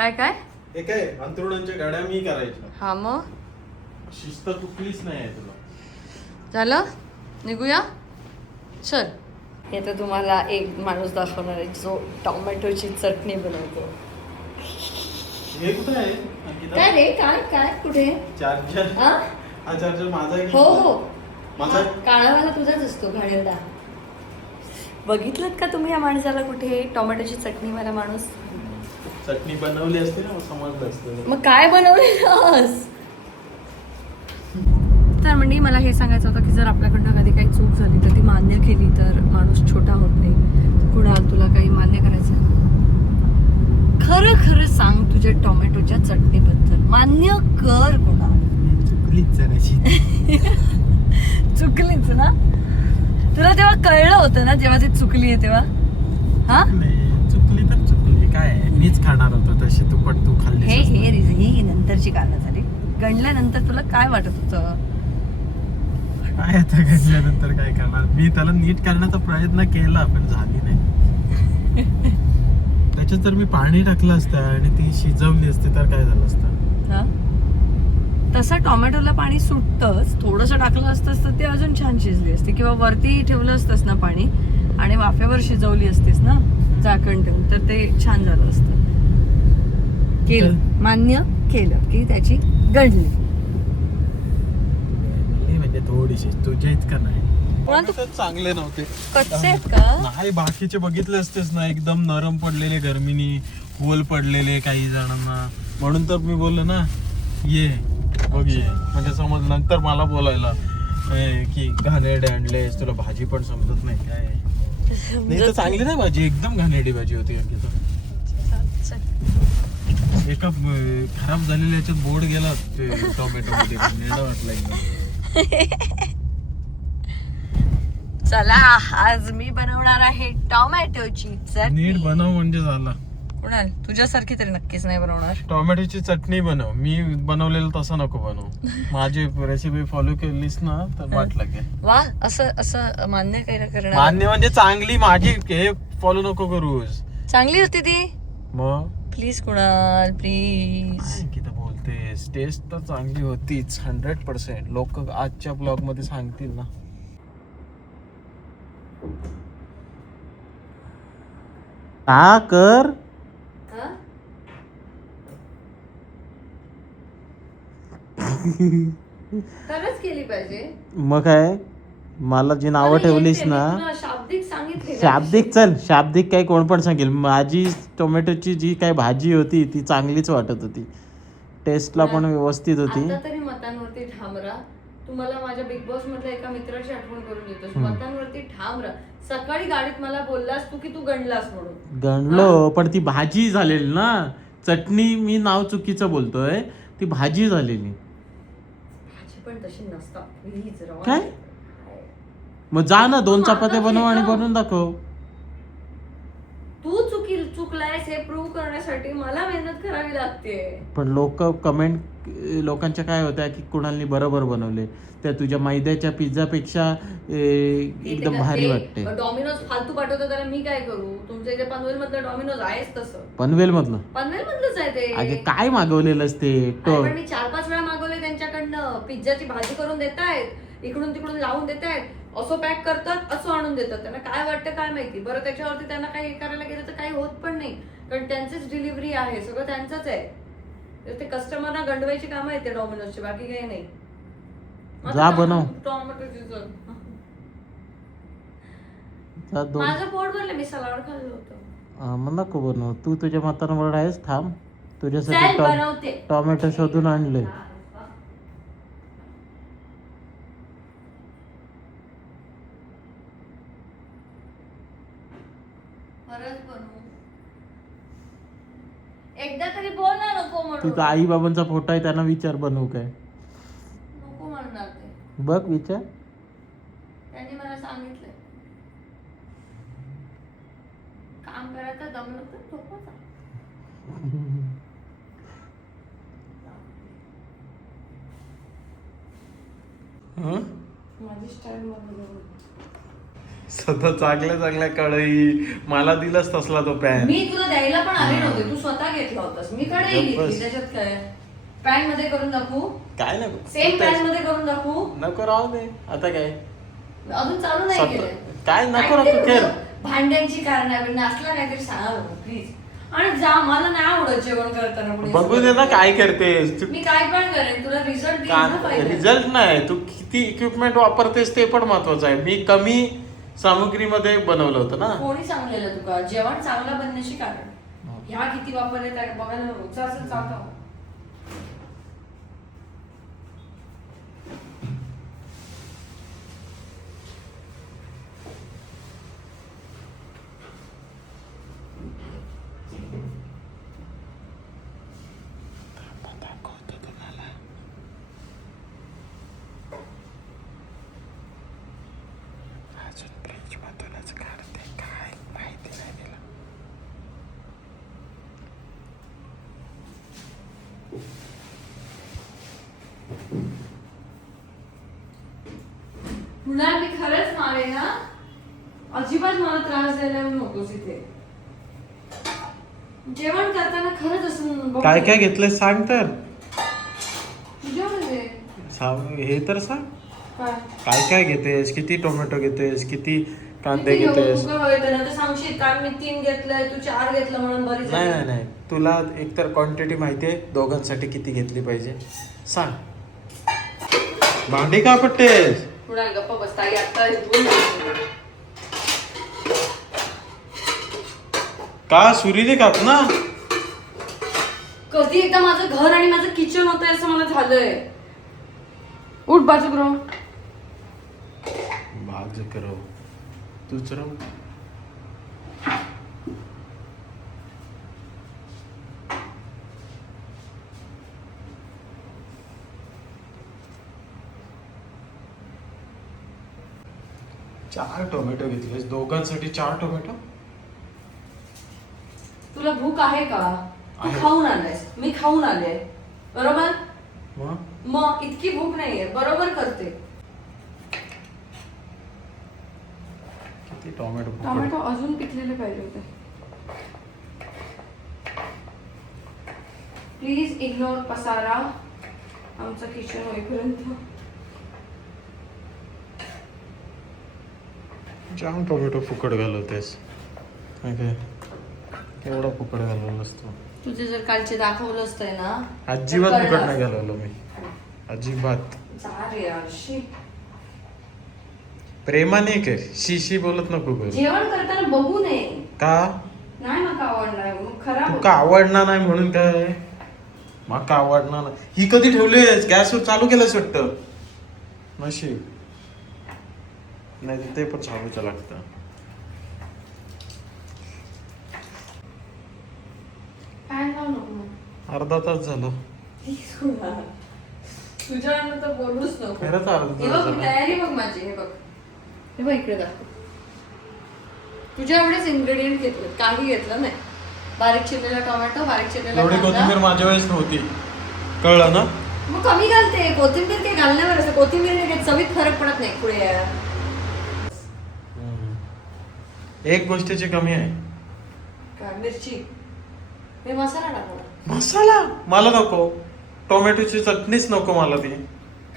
काय काय हे काय अंथरुणांच्या गाड्या मी करायच्या. हा मग शिस्त चुकलीच नाही आहे तुला. झालं निघूया चल. हे तर तुम्हाला एक माणूस दाखवणार आहे जो टोमॅटोची चटणी बनवतो. हे कुठे आहे अंकिता? काय रे काय काय कुठे चार्जर. हा हा चार्जर माझा आहे की हो तुझा? हो माझा काळावाला तुझाच असतो घाणेरडा. बघितलं का तुम्ही या माणसाला कुठे? टोमॅटोची चटणीवाला माणूस. चटणी बनवली असते ना, समजलं असतं. मग काय बनवलेलंस? तर म्हणजे मला हे सांगायचं होतं की जर आपल्याकडनं कधी काही चूक झाली तर ती मान्य केली तर माणूस छोटा होत नाही. कुणाल तुला काही मान्य करायचं? खरं खरं सांग तुझ्या टोमॅटोच्या चटणीबद्दल. मान्य कर कुणाल. चुकलीच जराशी. चुकलीच ना? तुला तेव्हा कळलं होतं ना जेव्हा ती चुकली आहे तेव्हा? हा चुकली तर चुकली काय आहे? मीच खाणार होतो तशी, तू पण तू खाल्ली. ही नंतरची कारणं झाली. गणल्यानंतर तुला काय वाटत होतं? काय आता घडल्यानंतर काय करणार? मी त्याला नीट करण्याचा प्रयत्न केला पण झाली नाही. त्याच्यात जर मी पाणी टाकलं असतं आणि ती शिजवली असते तर काय झालं असतं? हा तसं टोमॅटोला पाणी सुटतंच. थोडंसं टाकलं असतंस तर ते अजून छान शिजली असते. किंवा वरती ठेवलं असतंस ना पाणी आणि वाफेवर शिजवली असतेस ना झाकण ठेवून तर ते छान झालं असतं. केलं मान्य केलं की त्याची गणली. म्हणजे थोडीशी तुझ्या इतका नाही. कोणाला तू चांगले नव्हते. कच्चे आहेत का? नाही बाकीचे बघितले असतेस ना, एकदम नरम पडलेले गरमीनी, होल पडलेले काही जणांना. म्हणून तर मी बोललो ना ये बघ ये, म्हणजे समज नंतर मला बोलायला की घाणेरडे आणलेस, तुला भाजी पण समजत नाही काय. नाही तर चांगली नाही भाजी, एकदम घाणेरडी भाजी होती. एका खराब झालेल्या याच्यात बोर्ड गेला ते टोमॅटो मध्ये, नेडा वाटला एकदम. चला आज मी बनवणार आहे टोमॅटोची चटणी. नीट बनव म्हणजे झाला. कुणाल तुझ्यासारखी तरी नक्कीच नाही बनवणार. टोमॅटोची चटणी बनव, मी बनवलेलं तसं नको बनव. माझी रेसिपी फॉलो केलीस ना तर वाटलं की वा असं असं मान्य करणार. मान्य म्हणजे चांगली, माझी हे फॉलो नको करूस. चांगली होती ती. मग प्लीज कुणाल प्लीज. किती बोलतेस, टेस्ट तर चांगली होतीच 100%. लोक आजच्या ब्लॉग मध्ये सांगतील ना. का कर खरंच केली पाहिजे. मग काय, मला जी नावं ठेवलीस ना, शाब्दिक सांगितले. शाब्दिक चल, शाब्दिक काय कोण पण सांगेल. माझी टोमॅटोची जी काय भाजी होती ती चांगलीच वाटत होती. टेस्टला पण व्यवस्थित होती. आता तरी मतांवरती ठाम राहा. तुम्हाला माझ्या बिग बॉस मधल्या एका मित्राची आठवण करून देतोस. मतांवरती ठाम राहा. सकाळी गाडीत मला बोललास तू की तू गणलास म्हणून. गणलो पण ती भाजी झालेली ना. चटणी मी नाव चुकीचं बोलतोय, ती भाजी झालेली. भाजी पण तशी नसतात. प्लीज काय? मग जा ना 2 चपात्या बनव आणि बनवून दाखव. तू चुकलायस हे प्रूव्ह करण्यासाठी मला मेहनत करावी लागते. पण लोकांच्या काय होत्या की कुणालनी बरोबर बनवले. त्या तुझ्या मैद्याच्या पिझ्झा पेक्षा एकदम भारी वाटते. डॉमिनोज फालतू पाठवतो त्याला मी काय करू? तुमच्या इथे पनवेल मधलं डॉमिनोज आहेच तसं. पनवेल मधलं मधलंच आहे ते. अगे काय मागवलेलंच ते? पण मी 4-5 वेळा मागवले त्यांच्याकडनं. पिझ्झाची भाजी करून देतायत, इकडून तिकडून लावून देतायत, असं पॅक करतात, असं आणून देतात. त्यांना काय वाटतं काय माहिती. बरं त्याच्यावरती त्यांना काही हे करायला गेलं तर काही होत पण नाही, कारण त्यांचीच डिलिव्हरी आहे, सगळं त्यांचंच आहे. ते कस्टमरना गंडवायची कामं आहेत त्या डॉमिनोजची, बाकी काही नाही. जा बनव. टोमॅटोची जा माझं पोट भरलं, मी सलाड खाल्लं होतं. मग नको बनव, तू तुझ्या मतांवर आहेस. थांब, चल तुझ्यासाठी बनवते. टोमॅटो शोधून आणले. एकदा तरी बोल ना नको म्हणून. तिथं आई बाबांचा फोटो आहे, त्यांना विचार बनवू काय. नको म्हणणार ते. बघ विचार. त्यांनी मला सांगितलंय काम करायचं दमलं तर झोपायचं. माझी स्टाईल मध्ये स्वतः चांगल्या चांगल्या कढई मला दिलाच तसला तो पॅन. मी तुला द्यायला पण आले नव्हते, तू स्वतः घेतला होतास. मी कढई घेतली, बस. त्याच्यात काय पॅन मध्ये करून दाखवू? काय नको सेम पॅन मध्ये करून दाखवू? नको राहू दे आता काय अजून चालू नाही स्वतः- केलंय. काय नको काहीतरी नको कर. भांड्यांची कारण आहे, असला काहीतरी सांगा प्लीज. आणि जा, मला नाही आवडत जेवण करताना कोणी बघू दे ना काय करतेस तू. मी काय पण करेन, तुला रिझल्ट देईन. रिझल्ट नाही, तू किती इक्विपमेंट वापरतेस ते पण महत्वाचं आहे. मी कमी सामग्रीमध्ये बनवलं होतं ना. कोणी सांगलेलं तुका जेवण चांगलं बनण्याची कारण? ह्या किती वापरले त्या बघायला रोजचं असं चालतं. कुणाल, मी खरंच मारे ना, अजिबात मला त्रास द्यायला नकोस इथे. जेवण करताना खरंच असं बघ. काय काय घेतलंय सांग तर. तुझ्यामध्ये सांग, हे तर सांग काय काय काय घेतेस, किती टोमॅटो घेतेस, किती कांदे किती घेऊ? घेतेस. तू काय हवंय तर सांगशील, कारण मी 3 घेतलंय, तू 4 घेतलं म्हणून बरी नाही झाली. नाही नाही, तुला एकतर क्वांटिटी माहिती आहे, दोघांसाठी किती घेतली पाहिजे सांग. भांडी का पट्टेस? कुणाल गप्पा बस, ताई आता बोल. का सुरीने काप ना. कधी एकदा माझं घर आणि माझं किचन होतंय असं मला झालंय. उठ बाजू करो. भाज करो तूच राहू. चार टोमॅटो घेतलेस, दोघांसाठी 4 टोमॅटो. तुला भूक आहे का? तू आहे. खाऊन आलायस, मी खाऊन आले, बरोबर? मग मग इतकी भूक नाहीये, बरोबर करते. किती टोमॅटो टोमॅटो अजून पिकलेले पाहिजे होते. प्लीज इग्नोर पसारा आमचं किचन होईपर्यंत. जाम टोमॅटो फुकट घालवतेस. काय एवढा फुकट घालवलं असतो. तुझे जर कालचे दाखवलं असतंय ना, अजिबात तर फुकट कळलं नाही असतं. घालवलं मी, अजिबात. जा रे यार, शी. प्रेमाने कर, शी बोलत नको करू. जेवण करताना बघू नये. का नाही मला आवडणार, मग खराब तुका आवडणार नाही म्हणून काय? माका आवडणार नाही. ही कधी ठेवलीस? गॅसवर चालू केलंस वाटतं. नशीब नाही ते पण चालूचं लागतं. फॅन लाव नको मग. अर्धा तास झालं. तुझ्यावर तर बोलूच नको. खरंच अर्धा हे तास बघ झालं. तयारी बघ माझी, हे बघ, हे बघ इकडे दाखव. तुझ्या एवढेच इन्ग्रेडियंट घेतलं, काही घेतलं नाही. बारीक चिरलेला टोमॅटो, बारीक चिरलेला एवढी कोथिंबीर कांदा. माझ्या वेळेस नव्हती, कळलं ना. मग कमी घालते कोथिंबीर, काही घालण्यावर असतं. कोथिंबीर काही चवीत फरक पडत नाही पुढे. एक गोष्टीची कमी आहे. काय मिरची, हे मसाला टाकला. मसाला मला नको, टोमॅटोची चटणीच नको मला ती.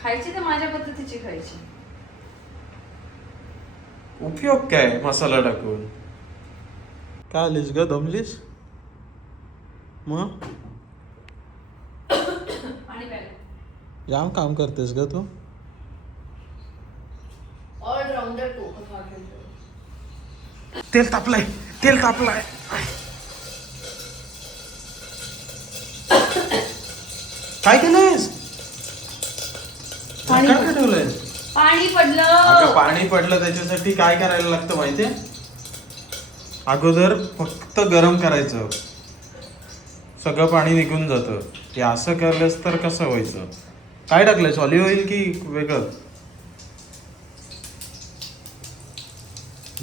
खायची तर माझ्या पद्धतीची खायची. उपयोग काय मसाला टाकून? काय आलीस ग, दमलीस? मग आणि काय जाम काम करतेस ग तू. ऑलराऊंडर तू. तेल तापलाय, तेल तापलाय. काय केलंयस? पाणी झाकण का ठेवलंय? पाणी पडलं. अगं पाणी पडलं त्याच्यासाठी काय करायला लागतं माहितीये? अगोदर फक्त गरम करायचं, सगळं पाणी निघून जातं. ते असं केलंस तर कसं व्हायचं? काय टाकलंयस, ऑलिव्ह ऑइल की वेगळं?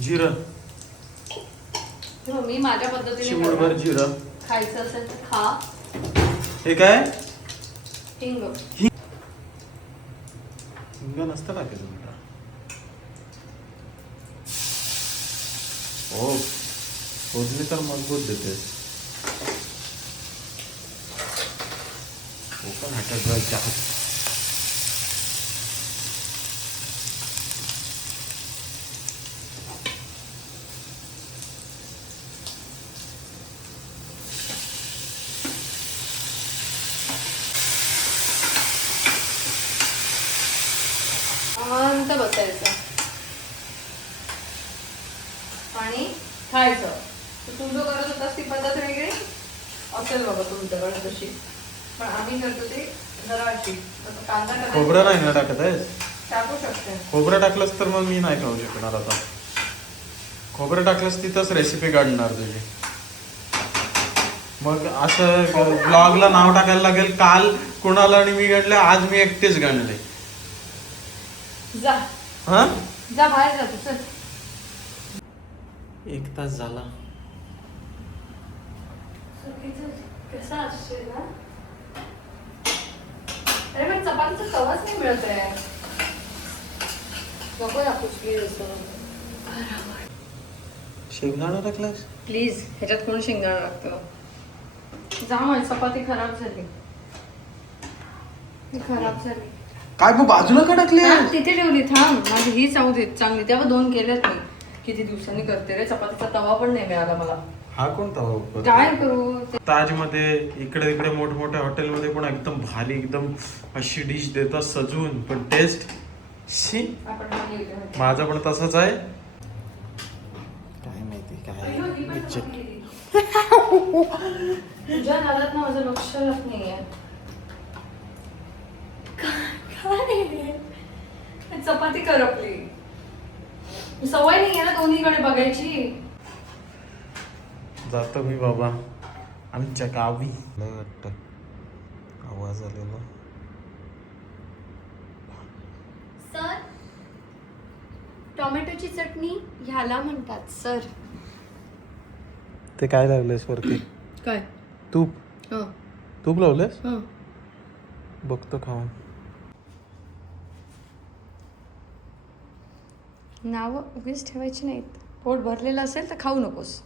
जिरं, मी माझ्या पद्धतीने चिमूटभर करणार. जिरं. खायचं असेल तर खा. हे काय? हिंग. हिंग नसतं टाकायचं बेटा. हो फोडणी तर मजबूत देते. कोकण हॉटेल चहा. शांत बसायचं आणि खायचं. तू जो करत होतास ती पद्धत वेगळी असेल बाबा तुमच्याकडे तशी, पण आम्ही करतो ते जरा अशी. कांदा टाकायचा. खोबरं नाही ना टाकत आहेस? टाकू शकते. खोबरं टाकलंस तर मग मी नाही खाऊ शकणार आता. खोबरं टाकलंस तिथंच रेसिपी काढणार तुझी. मग असं ब्लॉगला नाव टाकायला लागेल, काल कुणाला आणि मी गणले, आज मी एकटेच गणले. जा हा जा बाहेर जा तू, चल. 1 तास झाला. कसा असशील ना. अरे पण चपातीचा तवाच नाही मिळत आहे. नको ना प्लीज. शेंगदाणा टाकलास? प्लीज ह्याच्यात कोण शेंगदाणा लागतं. जा माझी चपाती खराब झाली. ती खराब झाली. काय मग बाजूला का टाकले? तिथे ठेवली. थांब, माझी ही चावू दे चांगली. तेव्हा 2 केल्यात मी. किती दिवसांनी करते रे. चपातीचा तवा पण नाही मिळाला मला. हा कोणता वापर? काय करू. ताज मध्ये इकडे इकडे मोठमोठ्या हॉटेलमध्ये पण एकदम भारी एकदम अशी डिश देतात सजवून, पण टेस्ट शी. आपण माझा पण तसाच आहे. काय माहिती काय तुझ्या नादात ना माझं लक्ष राहत नाहीये. काय चपाती करपली. सवय नाहीये ना दोन्हीकडे बघायची. जातो मी बाबा आमच्या गावी. वाटत आवाज आलेला. सर, टोमॅटोची चटणी ह्याला म्हणतात सर. ते काय लावलंयस वरती? काय? तूप. तूप लावलंयस? बघतो खाऊन. नावं उगीच ठेवायची नाहीत. पोट भरलेलं असेल तर खाऊ नकोस.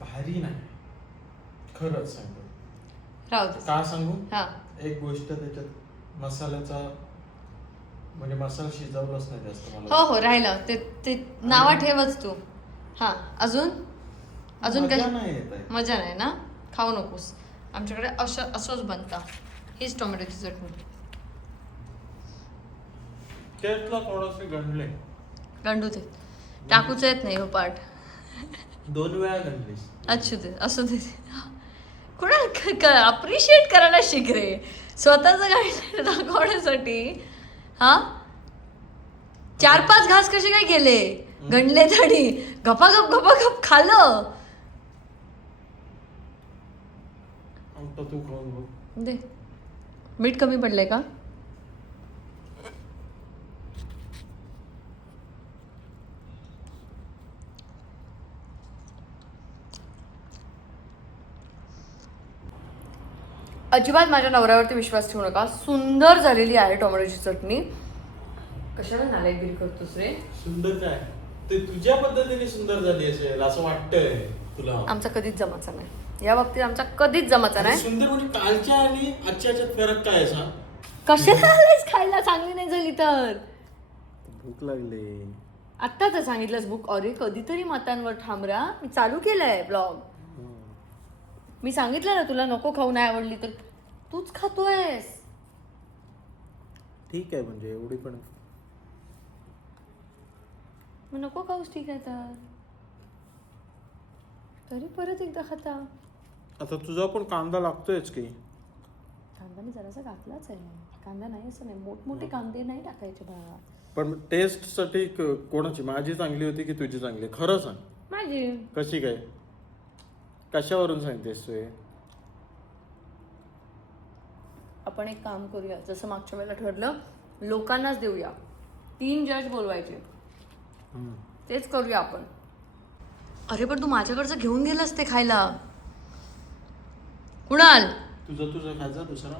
भारी नाही, खरंच सांगतो. राहू दे. का सांगू? हा. एक गोष्ट त्याच्यात मसाल्याचा म्हणजे मसाला शिजवलाच नाही जास्त मला. हो हो राहिलं ते ते नावा ठेवच तू. हा अजून अजून मजा काही नाही येत आहे. मजा नाही ना. खाऊ नकोस. आमच्याकडे असंच बनतं. हीच टोमॅटोची चटणी. त्यातला थोडासे गणले. गंडू ते टाकूच येत नाही हो पाठ. 2 वेळा गणलीस. अच्छू दे असू दे. कुणा अप्रिशिएट करायला शिक रे. स्वतःच गाडी दाखवण्यासाठी. हा 4-5 घास कसे काय गेले. गणले तरी गपागप खाल्लं. आता तू खाऊन बघ. दे. मीठ कमी पडलंय का? अजिबात माझ्या नवऱ्यावरती विश्वास ठेवू नका. सुंदर झालेली आहे टोमॅटोची चटणी. कशाला नालायकगिरी करतोस रे. सुंदर काय ते तुझ्या पद्धतीने सुंदर झाली असेल असं वाटतंय तुला. आमचा कधीच जमाचा नाही या बाबतीत. आमचा कधीच जमाचा नाही. सुंदर म्हणजे कालच्या आणि आजच्या फरक काय असा? कशाला आलायस खायला. चांगली नाही झाली तर. भूक लागली. आत्ता तर सांगितलंस बुक. अरे कधीतरी मतांवर ठामरा. मी चालू केलंय ब्लॉग. मी सांगितलं ना तुला नको खाऊ, नाही आवडली तर तूच खातोयस. ठीक आहे म्हणजे एवढी पण मग नको खाऊस. ठीक आहे तर तरी परत एकदा खाता. आता तुझा पण कांदा लागतोयच की. कांदा मी जरासा घातलाच आहे. कांदा नाही असं नाही. मोठमोठे कांदे नाही टाकायचे बा. पण टेस्ट साठी कोणाची? माझी चांगली होती की तुझी चांगली? खरं सांग. माझी. कशी काय? कशावरून सांगतेस तू? आपण एक काम करूया. जसं मागच्या वेळेला ठरलं लोकांनाच देऊया. 3 जज बोलवायचे. तेच करूया आपण. अरे पण तू माझ्याकडचं घेऊन गेलास ते खायला. कुणाल तुझं खायचं दुसरा.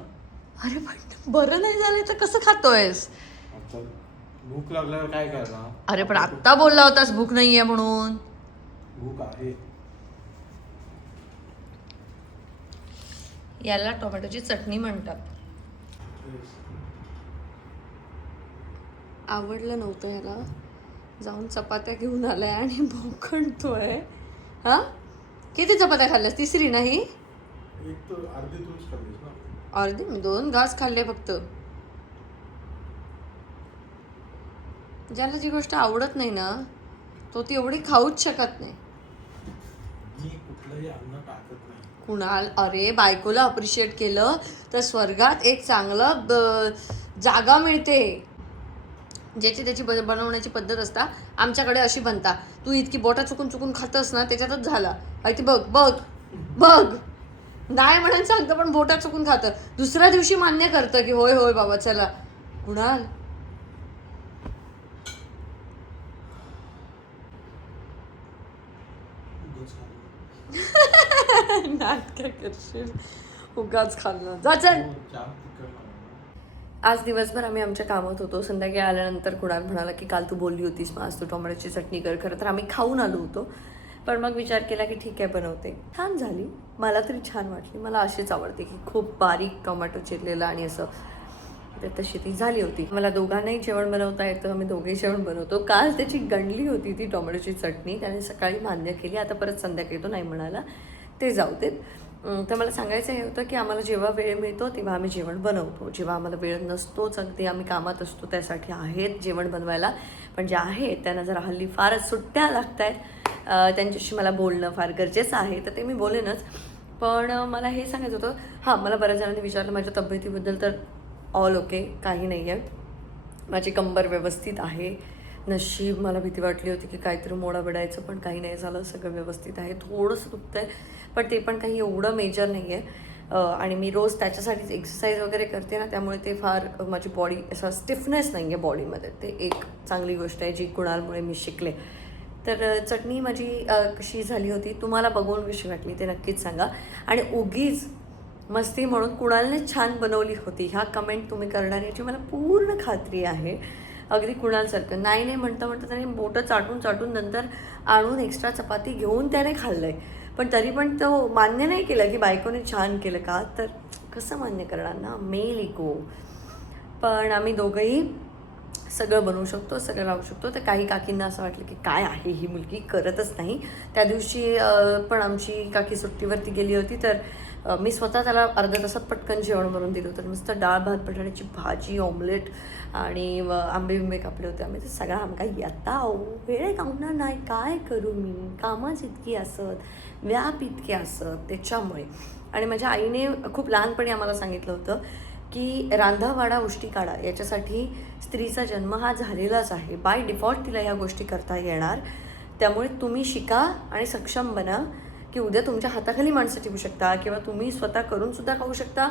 अरे पण बरं नाही झालं तर कसं खातोयस? आता भूक लागल्यावर काय करणार? अरे पण आत्ता बोलला होतास भूक नाहीये म्हणून. भूक आहे. याला टोमॅटोची चटणी म्हणतात. आवडलं नव्हतं याला, जाऊन चपात्या घेऊन आलाय आणि भोकणतोय. हा किती चपात्या खाल्ल्यास? तिसरी नाही? एक तर अर्धी तूच खाल्लीस ना. अर्धी? 2 घास खाल्ले फक्त. ज्याला जी गोष्ट आवडत नाही ना तो ती एवढी खाऊच शकत नाही. मी कुठलंही अन्न टाकत नाही. कुणाल, अरे बायकोला अप्रिशिएट केलं तर स्वर्गात एक चांगलं जागा मिळते. ज्याची त्याची बनवण्याची पद्धत असता. आमच्याकडे अशी बनता. तू इतकी बोटा चुकून चुकून खातस ना त्याच्यातच झाला. ती बघ बघ बघ, नाही म्हणून सांगतं पण बोटा चुकून खातं. दुसऱ्या दिवशी मान्य करतं की होय होय बाबा चला. कुणाल नाटक करशील, उगाच खाल्लं. जा चल. आज दिवसभर आम्ही आमच्या कामात होतो. संध्याकाळी आल्यानंतर कुणाल म्हणाला की काल तू बोलली होतीस मग आज तू टोमॅटोची चटणी कर. खरं तर आम्ही खाऊन आलो होतो पण मग विचार केला की ठीक आहे बनवते. छान झाली, मला तरी छान वाटली. मला अशीच आवडते की खूप बारीक टोमॅटो चिरलेलं आणि असं. तर तशी ती झाली होती. मला दोघांनाही जेवण बनवता येतं, आम्ही दोघेही जेवण बनवतो. काल त्याची गणली होती ती टोमॅटोची चटणी, त्याने सकाळी मान्य केली. आता परत संध्याकाळी तो नाही म्हणाला, ते जाऊ देत. तर मला सांगायचं हे होतं की आम्हाला जेव्हा वेळ मिळतो तेव्हा आम्ही जेवण बनवतो. जेव्हा आम्हाला वेळ नसतोच, अगदी आम्ही कामात असतो त्यासाठी आहेत जेवण बनवायला. पण जे आहेत त्यांना जरा हल्ली फारच सुट्ट्या लागत आहेत, त्यांच्याशी मला बोलणं फार गरजेचं आहे, तर ते मी बोलेनच. पण मला हे सांगायचं होतं, हां मला बऱ्याच जणांनी विचारलं माझ्या तब्येतीबद्दल. तर ऑल ओके, काही नाही आहे. माझी कंबर व्यवस्थित आहे. नशीब मला भीती वाटली होती की काहीतरी मोडा बिडायचं, पण काही नाही झालं, सगळं व्यवस्थित आहे. थोडंसं दुखतं आहे पण ते पण काही एवढं मेजर नाही आहे. आणि मी रोज त्याच्यासाठीच एक्सरसाइज वगैरे करते ना, त्यामुळे ते फार माझी बॉडी असं स्टिफनेस नाही आहे बॉडीमध्ये. ते एक चांगली गोष्ट आहे जी कुणालमुळे मी शिकले. तर चटणी माझी कशी झाली होती तुम्हाला बघून कशी वाटली ते नक्कीच सांगा. आणि उगीच मस्ती म्हणून कुणालने छान बनवली होती ह्या कमेंट तुम्ही करणार याची मला पूर्ण खात्री आहे. अगदी कुणालसारखं नाही म्हणता म्हणता त्याने बोटं चाटून चाटून नंतर आणून एक्स्ट्रा चपाती घेऊन त्याने खाल्लं आहे. पण तरी पण तो मान्य नाही केलं की बायकोने छान केलं का. तर कसं मान्य करणार ना, मेल इगो. पण आम्ही दोघंही सगळं बनवू शकतो, सगळं राहू शकतो. तर काही काकींना असं वाटलं की काय आहे ही मुलगी, करतच नाही. त्या दिवशी पण आमची काकी सुट्टीवरती गेली होती, तर मी स्वतः त्याला अर्ध्या तासात पटकन जेवण बनवून दिलं होतं. नुसतं डाळ भात बटाट्याची भाजी, ऑमलेट आणि आंबे बिंबे कापले होते आम्ही. तर सगळा आमका येता वेळ कावणार नाही, काय करू मी, कामच इतकी असत, व्याप इतके असत त्याच्यामुळे. आणि माझ्या आईने खूप लहानपणी आम्हाला सांगितलं होतं की रांधा वाडा उष्टी काढा, याच्यासाठी स्त्रीचा जन्म हा झालेलाच आहे. बाय डिफॉल्ट तिला ह्या गोष्टी करता येणार. त्यामुळे तुम्ही शिका आणि सक्षम बना की उद्या तुमच्या हाताखाली माणसं ठेवू शकता किंवा तुम्ही स्वतः करूनसुद्धा खाऊ शकता.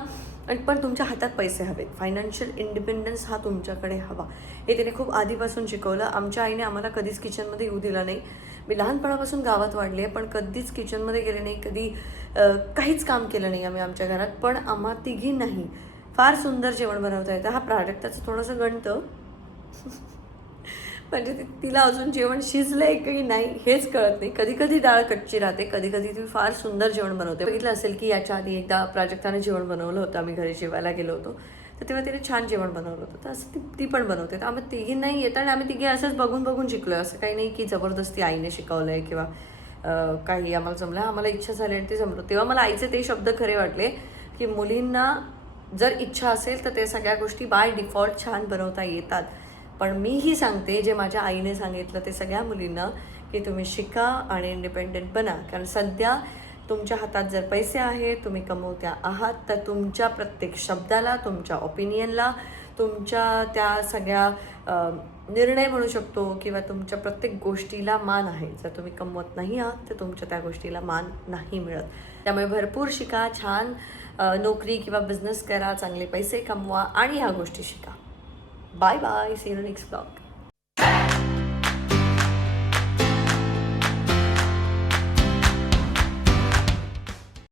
आणि पण तुमच्या हातात पैसे हवेत. फायनान्शियल इंडिपेंडन्स हा तुमच्याकडे हवा. हे तिने खूप आधीपासून शिकवलं. आमच्या आईने आम्हाला कधीच किचनमध्ये येऊ दिला नाही. मी लहानपणापासून गावात वाढली आहे पण कधीच किचनमध्ये गेले नाही, कधी काहीच काम केलं नाही आम्ही आमच्या घरात. पण आम्हा तिघी नाही फार सुंदर जेवण बनवता येतं. हा प्राजक्ताचं थोडंसं गणतं म्हणजे तिला अजून जेवण शिजलं आहे की नाही हेच कळत नाही. कधी कधी डाळ कच्ची राहते, कधी कधी ती फार सुंदर जेवण बनवते. बघितलं असेल की याच्या आधी एकदा प्राजक्ताने जेवण बनवलं होतं, आम्ही घरी जेवायला गेलो होतो, तर तेव्हा तिने छान जेवण बनवलं होतं. तर असं ती पण बनवते. तर आम्ही तिघी नाही येत आणि आम्ही तिघे असंच बघून बघून शिकलो आहे. असं काही नाही की जबरदस्ती आईने शिकवलं आहे किंवा काही आम्हाला जमलं. आम्हाला इच्छा झाली आणि ते जमलं. तेव्हा मला आईचे ते शब्द खरे वाटले की मुलींना जर इच्छा असेल तर ते सगळ्या गोष्टी बाय डिफॉल्ट छान बनवता येतात. पण मीही सांगते जे माझ्या आईने सांगितलं ते सगळ्या मुलींना की तुम्ही शिका आणि इंडिपेंडेंट बना. कारण सध्या तुमच्या हातात जर पैसे आहेत, तुम्ही कमवत्या आहात, तर तुमच्या प्रत्येक शब्दाला, तुमच्या ओपिनियनला, तुमच्या त्या सगळ्या निर्णय म्हणू शकतो किंवा तुमच्या प्रत्येक गोष्टीला मान आहे. जर तुम्ही कमवत नाही आहात तर तुमच्या त्या गोष्टीला मान नाही मिळत. त्यामुळे भरपूर शिका, छान नोकरी किंवा बिझनेस करा, चांगले पैसे कमवा आणि ह्या गोष्टी शिका. Bye bye, see you next blog.